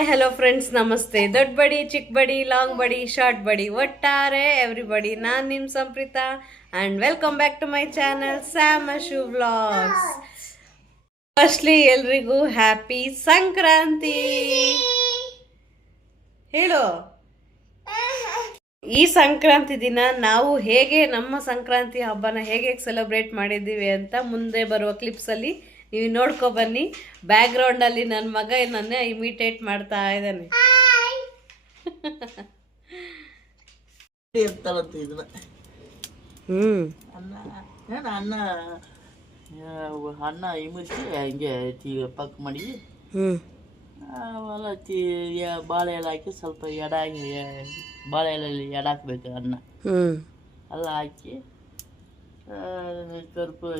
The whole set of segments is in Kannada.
ಹಾಯ್ ಹಲೋ ಫ್ರೆಂಡ್ಸ್, ನಮಸ್ತೆ. ದೊಡ್ಡ ಬಡಿ, ಚಿಕ್ಕ ಬಡಿ, ಲಾಂಗ್ ಬಡಿ, ಶಾರ್ಟ್ ಬಡಿ, ಒಟ್ಟಾರೆ ಎವ್ರಿಬಡಿ. ನಾನು ನಿಮ್ಮ Sampreetha and welcome back to my channel Sam Ashu vlogs. Firstly ಎಲ್ರಿಗೂ ಹ್ಯಾಪಿ ಸಂಕ್ರಾಂತಿ ಹೇಳು. ಈ ಸಂಕ್ರಾಂತಿ ದಿನ ನಾವು ಹೇಗೆ ನಮ್ಮ ಸಂಕ್ರಾಂತಿ ಹಬ್ಬನ ಹೇಗೆ ಸೆಲೆಬ್ರೇಟ್ ಮಾಡಿದ್ದೀವಿ ಅಂತ ಮುಂದೆ ಬರುವ ಕ್ಲಿಪ್ಸಲ್ಲಿ ನೀವು ನೋಡ್ಕೊ ಬನ್ನಿ. ಬ್ಯಾಕ್ಗ್ರೌಂಡಲ್ಲಿ ನನ್ನ ಮಗ ನನ್ನೇ ಇಮಿಟೇಟ್ ಮಾಡ್ತಾ ಇದ್ದಾನೆ. ಅನ್ನ ಅನ್ನ ಇಮಿಸಿ ಹಿಂಗೆ ಪಕ್ ಮಾಡಿ ಬಾಳೆ ಎಲೆ ಹಾಕಿ ಸ್ವಲ್ಪ ಬಾಳೆ ಎಲೆಯಲ್ಲಿ ಎಡಾಕ್ಬೇಕು ಅನ್ನ ಎಲ್ಲ ಹಾಕಿ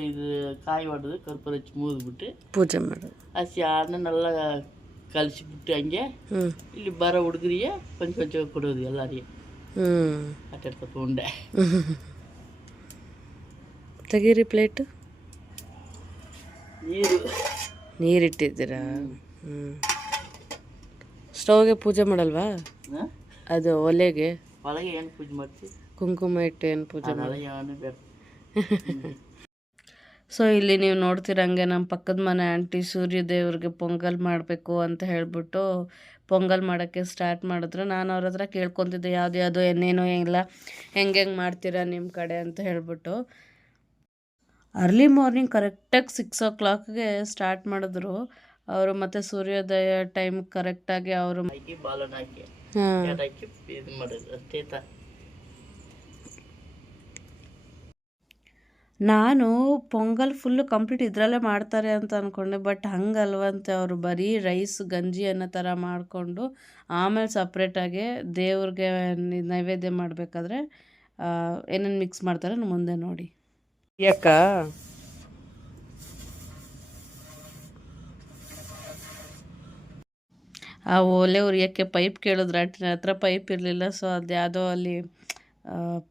ಇದು ಕಾಯಿ ಹೊಡೆದು ಕರ್ಪೂರ ಹಚ್ಚಿ ಮುಗಿದ್ಬಿಟ್ಟು ಪೂಜೆ ಮಾಡೋದು. ಹಸಿ ಅನ್ನನೆಲ್ಲ ಕಲಿಸಿಬಿಟ್ಟು ಹಂಗೆ ಇಲ್ಲಿ ಬರೋ ಹುಡುಗರಿಗೆ ಕೊಂಚ ಕೊಡೋದು ಎಲ್ಲರಿಗೆ ಆಟಾಡ್ಕೊತ ಉಂಡೆ. ತೆಗೀರಿ ಪ್ಲೇಟು. ನೀರಿಟ್ಟಿದ್ದೀರಾ? ಸ್ಟವ್ಗೆ ಪೂಜೆ ಮಾಡಲ್ವಾ? ಅದು ಒಲೆಗೆ ಏನು ಪೂಜೆ ಮಾಡ್ತೀವಿ? ಕುಂಕುಮ ಇಟ್ಟು ಏನು ಪೂಜೆ ಮಾಡಿ? ಸೊ ಇಲ್ಲಿ ನೀವು ನೋಡ್ತಿರಂಗೆ ನಮ್ಮ ಪಕ್ಕದ ಮನೆ ಆಂಟಿ ಸೂರ್ಯ ದೇವ್ರಿಗೆ ಪೊಂಗಲ್ ಮಾಡಬೇಕು ಅಂತ ಹೇಳ್ಬಿಟ್ಟು ಪೊಂಗಲ್ ಮಾಡೋಕ್ಕೆ ಸ್ಟಾರ್ಟ್ ಮಾಡಿದ್ರು. ನಾನು ಅವ್ರ ಹತ್ರ ಕೇಳ್ಕೊತಿದ್ದೆ ಯಾವುದು ಏನೇನೋ ಇಲ್ಲ, ಹೆಂಗೆ ಮಾಡ್ತೀರಾ ನಿಮ್ಮ ಕಡೆ ಅಂತ ಹೇಳ್ಬಿಟ್ಟು. ಅರ್ಲಿ ಮಾರ್ನಿಂಗ್ ಕರೆಕ್ಟಾಗಿ 6 o'clockಗೆ ಸ್ಟಾರ್ಟ್ ಮಾಡಿದ್ರು ಅವರು. ಮತ್ತು ಸೂರ್ಯೋದಯ ಟೈಮ್ ಕರೆಕ್ಟಾಗಿ ಅವರು ನಾನು ಪೊಂಗಲ್ ಫುಲ್ಲು ಕಂಪ್ಲೀಟ್ ಇದರಲ್ಲೇ ಮಾಡ್ತಾರೆ ಅಂತ ಅಂದ್ಕೊಂಡೆ, ಬಟ್ ಹಂಗಲ್ವಂತೆ. ಅವರು ಬರೀ ರೈಸ್ ಗಂಜಿ ಅನ್ನೋ ಥರ ಮಾಡಿಕೊಂಡು ಆಮೇಲೆ ಸಪ್ರೇಟಾಗಿ ದೇವ್ರಿಗೆ ನೈವೇದ್ಯ ಮಾಡಬೇಕಾದ್ರೆ ಏನೇನು ಮಿಕ್ಸ್ ಮಾಡ್ತಾರೆ ಮುಂದೆ ನೋಡಿ. ಯಾಕ ಆ ಒಲೆ ಉರಿಯೋಕ್ಕೆ ಪೈಪ್ ಕೇಳಿದ್ರೆ ಆಂಟಿನ ಹತ್ರ ಪೈಪ್ ಇರಲಿಲ್ಲ. ಸೊ ಅದು ಯಾವುದೋ ಅಲ್ಲಿ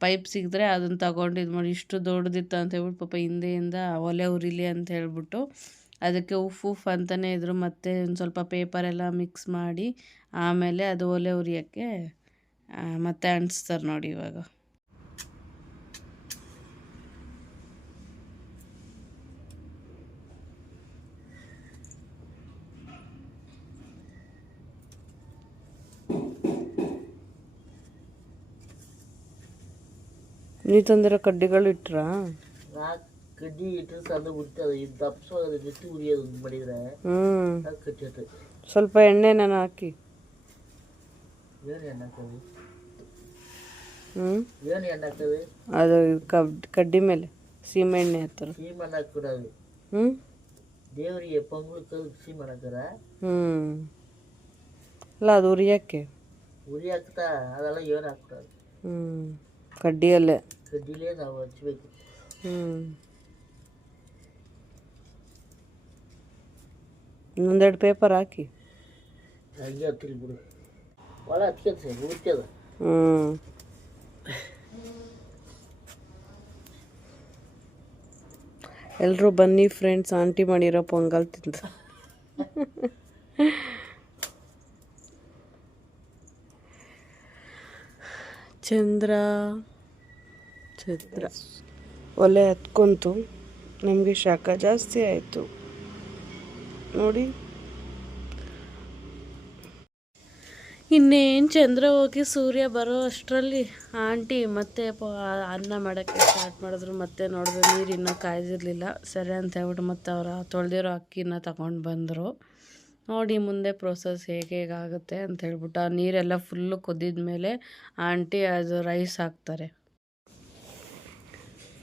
ಪೈಪ್ ಸಿಗಿದ್ರೆ ಅದನ್ನು ತಗೊಂಡು ಇದು ಮಾಡಿ ಇಷ್ಟು ದೊಡ್ಡದಿತ್ತು ಅಂತ ಹೇಳ್ಬಿಟ್ಟು ಪಾಪ ಹಿಂದೆಯಿಂದ ಒಲೆ ಉರಿಲಿ ಅಂತ ಹೇಳ್ಬಿಟ್ಟು ಅದಕ್ಕೆ ಉಫ್ ಅಂತಲೇ ಇದ್ರು. ಮತ್ತು ಒಂದು ಸ್ವಲ್ಪ ಪೇಪರೆಲ್ಲ ಮಿಕ್ಸ್ ಮಾಡಿ ಆಮೇಲೆ ಅದು ಒಲೆ ಉರಿಯೋಕ್ಕೆ ಮತ್ತೆ ಅಂಟಿಸ್ತಾರೆ ನೋಡಿ ಇವಾಗ. ನೀ ತಂದಿರೋ ಕಡ್ಡಿಗಳು ಇಟ್ರಾ? ಕಡ್ಡಿ ಇಟ್ಟರೆ ಸಣ್ಣ ಉರಿತದೆ, ಇದು ದಪ್ಸೋದ್ರೆ ಜೊತೆ ಉರಿಯೋದು ಮಾಡಿದ್ರೆ ಕಚ್ಚುತ್ತೆ. ಸ್ವಲ್ಪ ಎಣ್ಣೆ ನಾನು ಹಾಕಿ. ಏನು ಎಣ್ಣೆ ಹಾಕೋದು? ಏನು ಎಣ್ಣೆ ಹಾಕೋದು? ಅದು ಕಡ್ಡಿ ಮೇಲೆ ಸೀಮೆ ಎಣ್ಣೆ ಹಾಕ್ತಾರೆ. ಸೀಮೆಣ್ಣೆ ಹಾಕ್ಬಿಡೋದು. ದೇವರಿಗೆ ಪೊಂಗಲ್ ಕಲ್ಲು ಸೀಮೆಣ್ಣೆ ಹಾಕ್ತಾರ? ಅಲ್ಲ ಅದು ಉರಿಯೋಕ್ಕೆ ಹಾಕ್ತಾ ಅದೆಲ್ಲ ಏನು ಹಾಕ್ಬಿಡೋದು. ಕಡ್ಡಿಯಲ್ಲೇ ನಾವು ಹಚ್ಬೇಕು. ಒಂದೆರಡು ಪೇಪರ್ ಹಾಕಿ ಹಂಗೆ ಹತ್ತಿರ ಬಿಡು. ಒಳ ಹತ್ಕೊಂತ ಉರಿತದ. ಎಲ್ಲರೂ ಬನ್ನಿ ಫ್ರೆಂಡ್ಸ್, ಆಂಟಿ ಮಾಡಿರೋ ಪೊಂಗಲ್ ತಿಂದ. ಚಂದ್ರ ಒಲೆ ಹತ್ಕೊಂತು, ನಮಗೆ ಶಾಖ ಜಾಸ್ತಿ ಆಯಿತು ನೋಡಿ. ಇನ್ನೇನು ಚಂದ್ರ ಹೋಗಿ ಸೂರ್ಯ ಬರೋ ಅಷ್ಟರಲ್ಲಿ ಆಂಟಿ ಮತ್ತೆ ಅನ್ನ ಮಾಡೋಕ್ಕೆ ಸ್ಟಾರ್ಟ್ ಮಾಡಿದ್ರು. ಮತ್ತೆ ನೋಡಿದ್ರೆ ನೀರು ಇನ್ನೂ ಕಾಯ್ದಿರಲಿಲ್ಲ. ಸರಿ ಅಂತ ಹೇಳ್ಬಿಟ್ಟು ಮತ್ತೆ ಅವರ ತೊಳೆದಿರೋ ಅಕ್ಕಿನ ತಗೊಂಡು ಬಂದರು. ನೋಡಿ ಮುಂದೆ ಪ್ರೋಸೆಸ್ ಹೇಗಾಗುತ್ತೆ ಅಂತ ಹೇಳ್ಬಿಟ್ಟು ಆ ನೀರೆಲ್ಲ ಫುಲ್ಲು ಕುದ್ದಿದ ಮೇಲೆ ಆಂಟಿ ಅದು ರೈಸ್ ಹಾಕ್ತಾರೆ.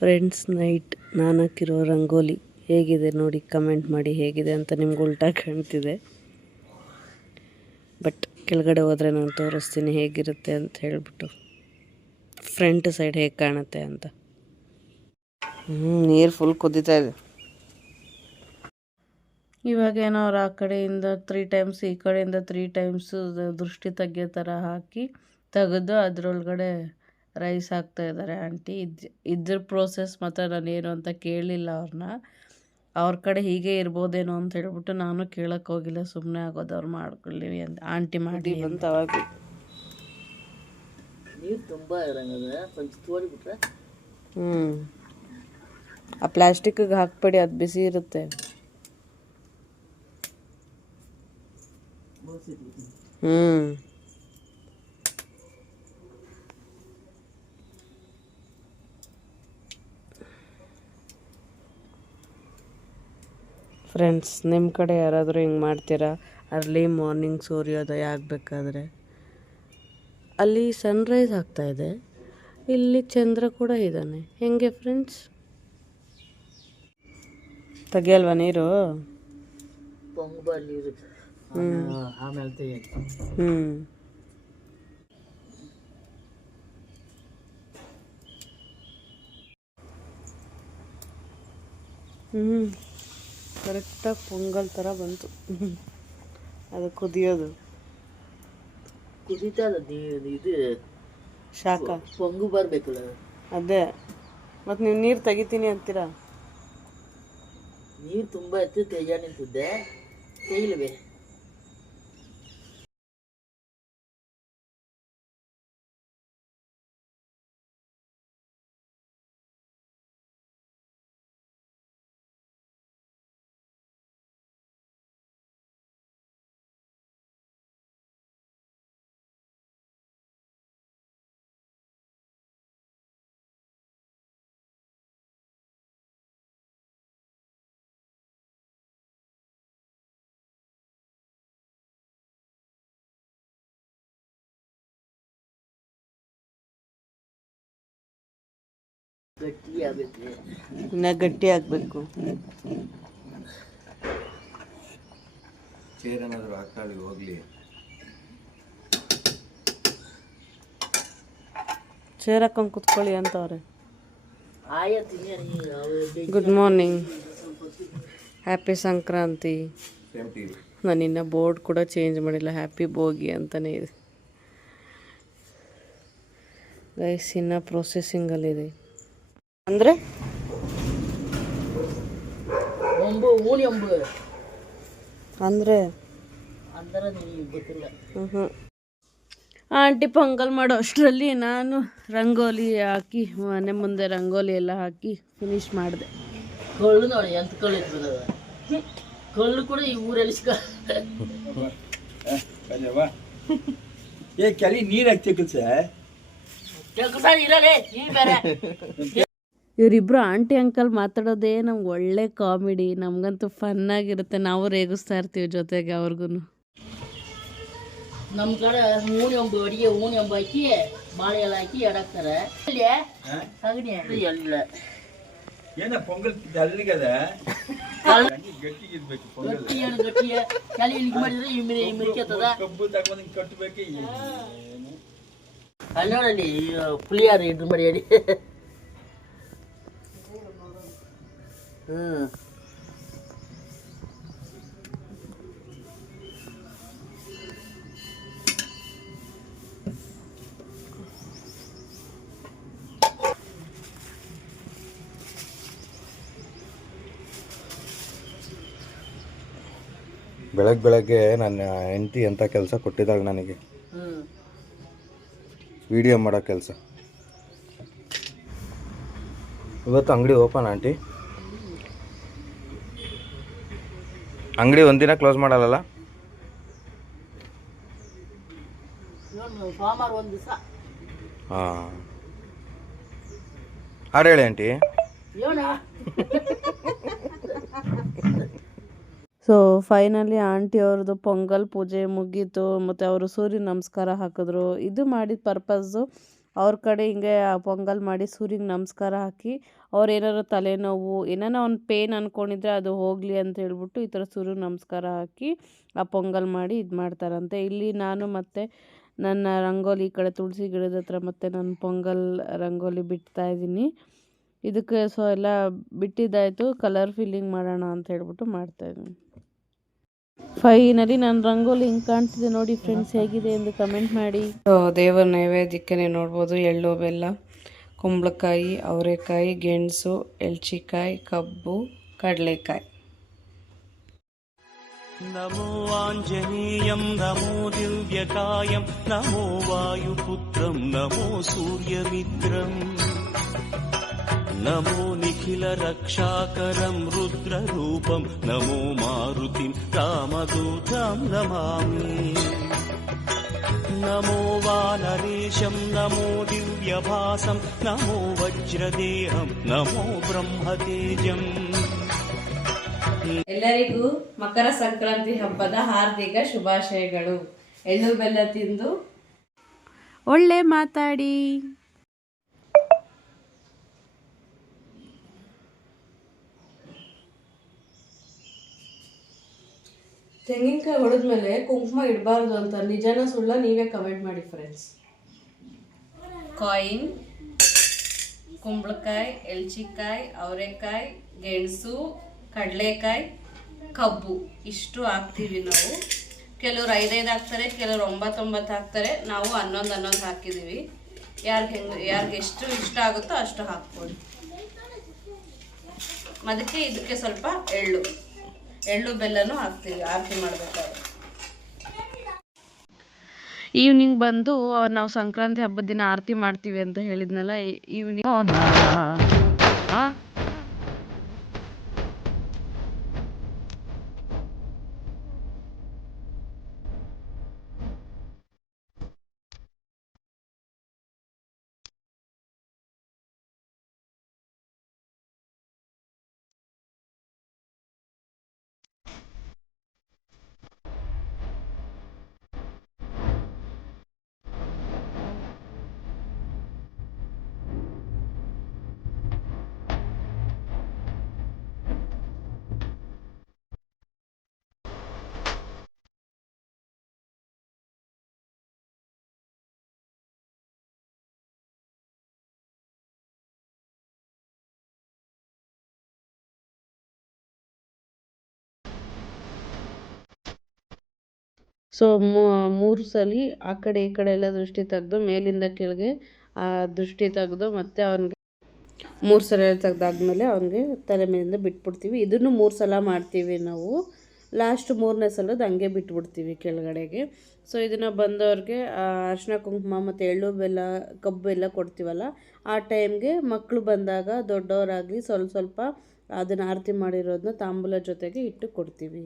ಫ್ರೆಂಡ್ಸ್, ನೈಟ್ ನಾನು ಹಾಕಿರೋ ರಂಗೋಲಿ ಹೇಗಿದೆ ನೋಡಿ, ಕಮೆಂಟ್ ಮಾಡಿ ಹೇಗಿದೆ ಅಂತ. ನಿಮ್ಗೆ ಉಲ್ಟಾ ಕಾಣ್ತಿದೆ, ಬಟ್ ಕೆಳಗಡೆ ಹೋದರೆ ನಾನು ತೋರಿಸ್ತೀನಿ ಹೇಗಿರುತ್ತೆ ಅಂತ ಹೇಳ್ಬಿಟ್ಟು, ಫ್ರಂಟ್ ಸೈಡ್ ಹೇಗೆ ಕಾಣುತ್ತೆ ಅಂತ. ನೀರು ಫುಲ್ ಕುದೀತಾ ಇದೆ. ಇವಾಗೇನೋ ಅವ್ರು ಆ ಕಡೆಯಿಂದ 3 times ಈ ಕಡೆಯಿಂದ 3 times ದೃಷ್ಟಿ ತೆಗಿಯೋ ಥರ ಹಾಕಿ ತೆಗೆದು ಅದರೊಳಗಡೆ ರೈಸ್ ಹಾಕ್ತಾಯಿದ್ದಾರೆ ಆಂಟಿ. ಇದ್ರ ಪ್ರೋಸೆಸ್ ಮಾತ್ರ ನಾನೇನು ಅಂತ ಕೇಳಲಿಲ್ಲ ಅವ್ರನ್ನ. ಅವ್ರ ಕಡೆ ಹೀಗೆ ಇರ್ಬೋದೇನೋ ಅಂತ ಹೇಳ್ಬಿಟ್ಟು ನಾನು ಕೇಳಕ್ಕೆ ಹೋಗಿಲ್ಲ, ಸುಮ್ಮನೆ ಆಗೋದು ಅವ್ರು ಮಾಡ್ಕೊಳ್ಳಿ ಅಂತ ಆಂಟಿ ಮಾಡಿ ಅಂತ ಅವಾಗ. ನೀರು ತುಂಬ ಇರಂಗದ ಕೊಂಚ ತೋಡಿಬಿಟ್ರೆ. ಆ ಪ್ಲಾಸ್ಟಿಕ್ಗೆ ಹಾಕ್ಬೇಡಿ, ಅದು ಬಿಸಿ ಇರುತ್ತೆ. ಫ್ರೆಂಡ್ಸ್, ನಿಮ್ಮ ಕಡೆ ಯಾರಾದರೂ ಹಿಂಗೆ ಮಾಡ್ತೀರಾ? ಅರ್ಲಿ ಮಾರ್ನಿಂಗ್ ಸೂರ್ಯೋದಯ ಆಗಬೇಕಾದ್ರೆ ಅಲ್ಲಿ ಸನ್ರೈಸ್ ಆಗ್ತಾಯಿದೆ, ಇಲ್ಲಿ ಚಂದ್ರ ಕೂಡ ಇದ್ದಾನೆ. ಹೆಂಗೆ ಫ್ರೆಂಡ್ಸ್? ತೆಗಿಯಲ್ವಾ ನೀರು? ಪೊಂಗಬಾರ್ ನೀರು ಆಮೇಲೆ ತೆಗಿಯೋದು. ಕರೆಕ್ಟಾಗಿ ಪೊಂಗಲ್ ಥರ ಬಂತು. ಅದು ಕುದಿಯೋದು ಕುದೀತದ ಇದು ಶಾಖ ಪೊಂಗು ಬರಬೇಕಲ್ಲ. ಅದೇ ಮತ್ತು ನೀವು ನೀರು ತೆಗಿತೀನಿ ಅಂತೀರಾ? ನೀರು ತುಂಬ ಎತ್ತು ತೇಜ ನಿಂತಿದ್ದೆ, ತೆಗಿಲ್ವೇ? ಗಟ್ಟಿ ಆಗಬೇಕು, ಇನ್ನು ಗಟ್ಟಿ ಆಗಬೇಕು. ಚೇರ್ ಏನಾದರೂ ಹಾಕೊಳ್ಳಿ ಹೋಗ್ಲಿ. ಚೇರ್ ಹಾಕೊಂಡು ಕುತ್ಕೊಳ್ಳಿ ಅಂತವ್ರೆ. ಆಯ್ತು. Good morning, happy Sankranti. ನಾನಿನ್ನ ಬೋರ್ಡ್ ಕೂಡ ಚೇಂಜ್ ಮಾಡಿಲ್ಲ, ಹ್ಯಾಪಿ ಭೋಗಿ ಅಂತಲೇ ಇದೆ ಗೈಸ್. ಇನ್ನು ಪ್ರೊಸೆಸಿಂಗಲ್ಲಿದೆ ಅಂದರೆ ಅಂದರೆ ಆಂಟಿ ಪೊಂಗಲ್ ಮಾಡೋ ಅಷ್ಟರಲ್ಲಿ ನಾನು ರಂಗೋಲಿ ಹಾಕಿ, ಮನೆ ಮುಂದೆ ರಂಗೋಲಿ ಎಲ್ಲ ಹಾಕಿ ಫಿನಿಶ್ ಮಾಡಿದೆ. ಕಳ್ಳು ನೋಡಿ ಎಂತ ಕಳ್ಳು ಇರ್ತದ, ಕಳ್ಳು ಕೂಡ ಈ ಊರಲ್ಲಿ ಕೆಲಿ ನೀರು ಹಾಕ್ತಿಕ್ಕ ಇವರಿಬ್ರು ಆಂಟಿ ಅಂಕಲ್ ಮಾತಾಡೋದೇ ನಮ್ಗೆ ಒಳ್ಳೆ ಕಾಮಿಡಿ. ನಮಗಂತೂ ಫನ್ನಾಗಿರುತ್ತೆ, ನಾವು ರೇಗಿಸ್ತಾ ಇರ್ತೀವಿ ಜೊತೆಗೆ ಅವ್ರಿಗೂ. ನಮ್ಮ ಕಡೆ ಊಣಿ ಒಂಬು ಅಡಿಗೆ ಊಣಿ ಒಂಬು ಹಾಕಿ ಬಾಳೆ ಎಲ್ಲ ಹಾಕಿ ಎಡಾಕ್ತಾರೆ. ಎಲ್ಲ ಏನ ಪೊಂಗಲ್ ಅಲ್ಲಿಗದ ಗಟ್ಟಿ ಏನು ಗಟ್ಟಿ ಕಲಿ ಇಲ್ಲಿಗೆ ಮಾಡಿದ್ರೆ ಮಿರಿಕೆತ್ತದ. ಕಬ್ಬು ತಗೊಂಡು ಕಟ್ಟಬೇಕು. ಅಲ್ಲಿ ನೋಡಲ್ಲಿ ಪುಳಿಯಾರ ಇದು ಮಾಡಿ ಹೇಳಿ. ಬೆಳಗ್ಗೆ ನನ್ನ ಹೆಂಡತಿ ಎಂಥ ಕೆಲಸ ಕೊಟ್ಟಿದ್ದಾಗ ನನಗೆ ವಿಡಿಯೋ ಮಾಡೋ ಕೆಲಸ. ಇವತ್ತು ಅಂಗಡಿ ಓಪನ್ ಆಂಟಿ? ಅಂಗಡಿ ಒಂದಿನ ಕ್ಲೋಸ್ ಮಾಡಲ್ಲ? ಸೋಮವಾರ ಒಂದು ದಿವಸ. ಹಾಂ, ಹಾಡು ಹೇಳಿ ಆಂಟಿ. ಸೊ ಫೈನಲಿ ಆಂಟಿ ಅವ್ರದ್ದು ಪೊಂಗಲ್ ಪೂಜೆ ಮುಗೀತು, ಮತ್ತು ಅವರು ಸೂರ್ಯ ನಮಸ್ಕಾರ ಹಾಕಿದ್ರು. ಇದು ಮಾಡಿದ ಪರ್ಪಸ್ಸು ಅವ್ರ ಕಡೆ ಹಿಂಗೆ ಪೊಂಗಲ್ ಮಾಡಿ ಸೂರ್ಯಗೆ ನಮಸ್ಕಾರ ಹಾಕಿ, ಅವ್ರು ಏನಾರು ತಲೆನೋವು ಏನಾರ ಒಂದು ಪೇನ್ ಅಂದ್ಕೊಂಡಿದ್ರೆ ಅದು ಹೋಗಲಿ ಅಂತ ಹೇಳ್ಬಿಟ್ಟು ಈ ಥರ ಸೂರ್ಯಗೆ ನಮಸ್ಕಾರ ಹಾಕಿ ಆ ಪೊಂಗಲ್ ಮಾಡಿ ಇದು ಮಾಡ್ತಾರಂತೆ. ಇಲ್ಲಿ ನಾನು ಮತ್ತು ನನ್ನ ರಂಗೋಲಿ ಈ ಕಡೆ ತುಳಸಿ ಗಿಡದ ಹತ್ರ ಮತ್ತು ನನ್ನ ಪೊಂಗಲ್ ರಂಗೋಲಿ ಬಿಡ್ತಾಯಿದ್ದೀನಿ. ಇದಕ್ಕೆ ಸೊ ಎಲ್ಲ ಬಿಟ್ಟಿದ್ದಾಯಿತು, ಕಲರ್ ಫಿಲ್ಲಿಂಗ್ ಮಾಡೋಣ ಅಂತ ಹೇಳ್ಬಿಟ್ಟು ಮಾಡ್ತಾಯಿದ್ದೀನಿ. ಫೈನಲಿ ನನ್ನ ರಂಗೋಲಿ ಹಿಂಗೆ ಕಾಣ್ತಿದೆ ನೋಡಿ ಫ್ರೆಂಡ್ಸ್, ಹೇಗಿದೆ ಎಂದು ಕಮೆಂಟ್ ಮಾಡಿ. ದೇವರ ನೈವೇದ್ಯಕ್ಕೆ ನೋಡ್ಬೋದು, ಎಳ್ಳು ಬೆಲ್ಲ, ಕುಂಬಳಕಾಯಿ, ಅವರೆಕಾಯಿ, ಗೆಣಸು, ಎಲ್ಚಿಕಾಯಿ, ಕಬ್ಬು, ಕಡಲೆಕಾಯಿ. ನಮೋ ಆಂಜನೇಯಂ ನಮೋ ದಿವ್ಯಕಾಯಂ ನಮೋ ವಾಯುಪುತ್ರಂ ನಮೋ ಸೂರ್ಯಮಿತ್ರಂ ನಮೋ ನಿಖಿಲ ರಕ್ಷಾಕರಂ ರುದ್ರರೂಪಂ ನಮೋ ಮಾರುತಿಂ ರಾಮದೂತಂ ನಮಾಮಿ ನಮೋ ವಾನರೇಶಂ ನಮೋ ದಿವ್ಯಭಾಸಂ ನಮೋ ವಜ್ರದೇಹಂ ನಮೋ ಬ್ರಹ್ಮತೇಜಂ. ಎಲ್ಲರಿಗೂ ಮಕರ ಸಂಕ್ರಾಂತಿ ಹಬ್ಬದ ಹಾರ್ದಿಕ ಶುಭಾಶಯಗಳು. ಎಳ್ಳು ಬೆಲ್ಲ ತಿಂದು ಒಳ್ಳೆ ಮಾತಾಡಿ. ತೆಂಗಿನಕಾಯಿ ಹೊಡೆದ್ಮೇಲೆ ಕುಂಕುಮ ಇಡಬಾರ್ದು ಅಂತ ನಿಜನ ಸುಳ್ಳ ನೀವೇ ಕಮೆಂಟ್ ಮಾಡಿ ಫ್ರೆಂಡ್ಸ್. ಕಾಯಿನ್, ಕುಂಬಳಕಾಯಿ, ಎಲ್ಚಿಕಾಯಿ, ಅವರೆಕಾಯಿ, ಗೆಣಸು, ಕಡಲೆಕಾಯಿ, ಕಬ್ಬು ಇಷ್ಟು ಹಾಕ್ತೀವಿ ನಾವು. ಕೆಲವರು 5 ಹಾಕ್ತಾರೆ, ಕೆಲವರು 9 ಹಾಕ್ತಾರೆ. ನಾವು 11 ಹಾಕಿದ್ದೀವಿ. ಯಾರಿಗೆ ಎಷ್ಟು ಇಷ್ಟ ಆಗುತ್ತೋ ಅಷ್ಟು ಹಾಕ್ಬೋದು. ಅದಕ್ಕೆ ಇದಕ್ಕೆ ಸ್ವಲ್ಪ ಎಳ್ಳು ಬೆಲ್ಲನೂ ಹಾಕ್ತೀವಿ ಆರತಿ ಮಾಡಬೇಕಾದ್ರೆ. ಈವ್ನಿಂಗ್ ಬಂದು ನಾವು ಸಂಕ್ರಾಂತಿ ಹಬ್ಬದ ದಿನ ಆರತಿ ಮಾಡ್ತೀವಿ ಅಂತ ಹೇಳಿದ್ನಲ್ಲ, ಈವ್ನಿಂಗ್ ಸೊ 3 ಸಲ ಆ ಕಡೆ ಈ ಕಡೆ ಎಲ್ಲ ದೃಷ್ಟಿ ತೆಗೆದು ಮೇಲಿಂದ ಕೆಳಗೆ ಆ ದೃಷ್ಟಿ ತೆಗೆದು ಮತ್ತೆ ಅವನಿಗೆ 3 ಸಲ ತೆಗ್ದಾದ್ಮೇಲೆ ಅವನಿಗೆ ತಲೆ ಮೇಲಿಂದ ಬಿಟ್ಬಿಡ್ತೀವಿ. ಇದನ್ನು 3 ಸಲ ಮಾಡ್ತೀವಿ ನಾವು. ಲಾಸ್ಟ್ 3ನೇ ಸಲದ ಹಂಗೆ ಬಿಟ್ಬಿಡ್ತೀವಿ ಕೆಳಗಡೆಗೆ. ಸೊ ಇದನ್ನು ಬಂದವ್ರಿಗೆ ಅರಿಶಿನ ಕುಂಕುಮ ಮತ್ತು ಎಳ್ಳು ಬೆಲ್ಲ ಕಬ್ಬು ಎಲ್ಲ ಕೊಡ್ತೀವಲ್ಲ, ಆ ಟೈಮ್ಗೆ ಮಕ್ಕಳು ಬಂದಾಗ ದೊಡ್ಡವರಾಗಲಿ ಸ್ವಲ್ಪ ಅದನ್ನು ಆರತಿ ಮಾಡಿರೋದನ್ನ ತಾಂಬೂಲ ಜೊತೆಗೆ ಇಟ್ಟು ಕೊಡ್ತೀವಿ.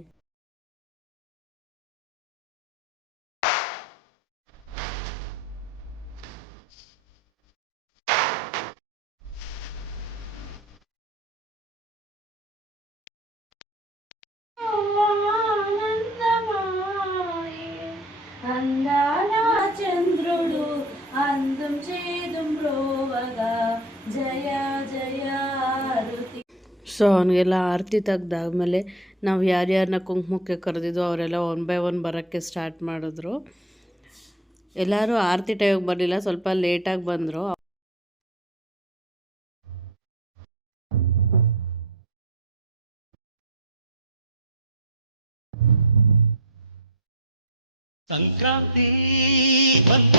అందాల చంద్రుడు అందం చేదుం రోవగా జయ జయ ಆರತಿ. ಸೊ ಅವನಿಗೆಲ್ಲ ಆರತಿ ತೆಗ್ದಾದ್ಮೇಲೆ ನಾವು ಯಾರ್ಯಾರನ್ನ ಕುಂಕುಮಕ್ಕೆ ಕರೆದಿದ್ವು ಅವರೆಲ್ಲ 1 by 1 ಬರೋಕ್ಕೆ ಸ್ಟಾರ್ಟ್ ಮಾಡಿದ್ರು. ಎಲ್ಲರೂ ಆರತಿ ಟೈಮಿಗೆ ಬರಲಿಲ್ಲ, ಸ್ವಲ್ಪ ಲೇಟಾಗಿ ಬಂದರು. ಸಂಕ್ರಾಂತಿ ಬಂತು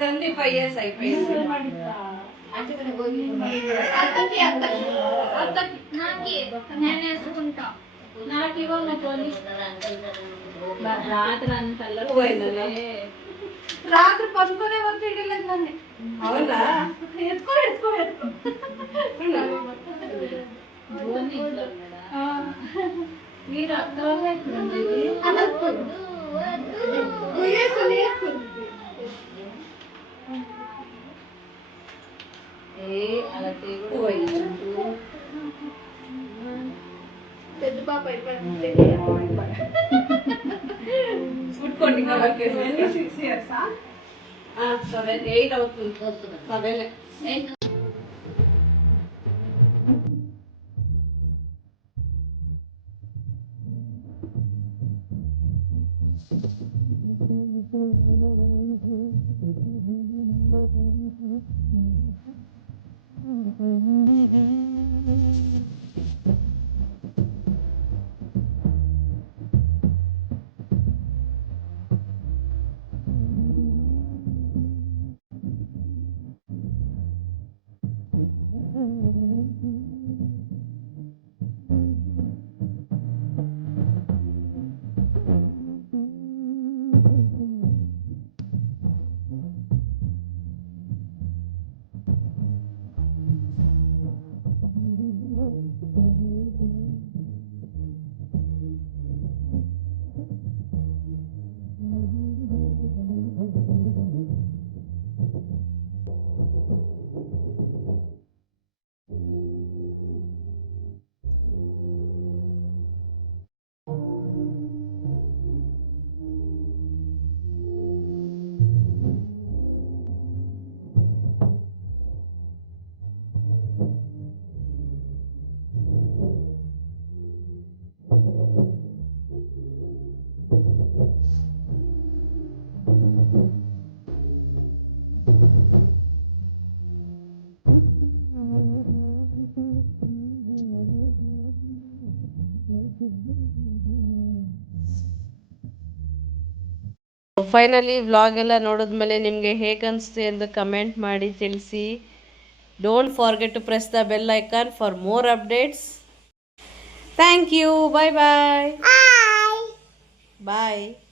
ತಂದಿ 5 years అయిపోయింది. రాత్రి పనుకునే వరకు ఇడలేదు నన్ను. అవునా? ఎత్తుకో మీరు అర్థమే అలా పెద్ద పాప అయిపోయింది. Food coating 6 years. Finally vlog ಎಲ್ಲ ನೋಡಿದ್ಮೇಲೆ ನಿಮಗೆ ಹೇಗೆ ಅನಿಸ್ತು ಎಂದು ಕಮೆಂಟ್ ಮಾಡಿ ತಿಳಿಸಿ. Don't forget to press the bell icon for more updates. Thank you. Bye bye. Bye.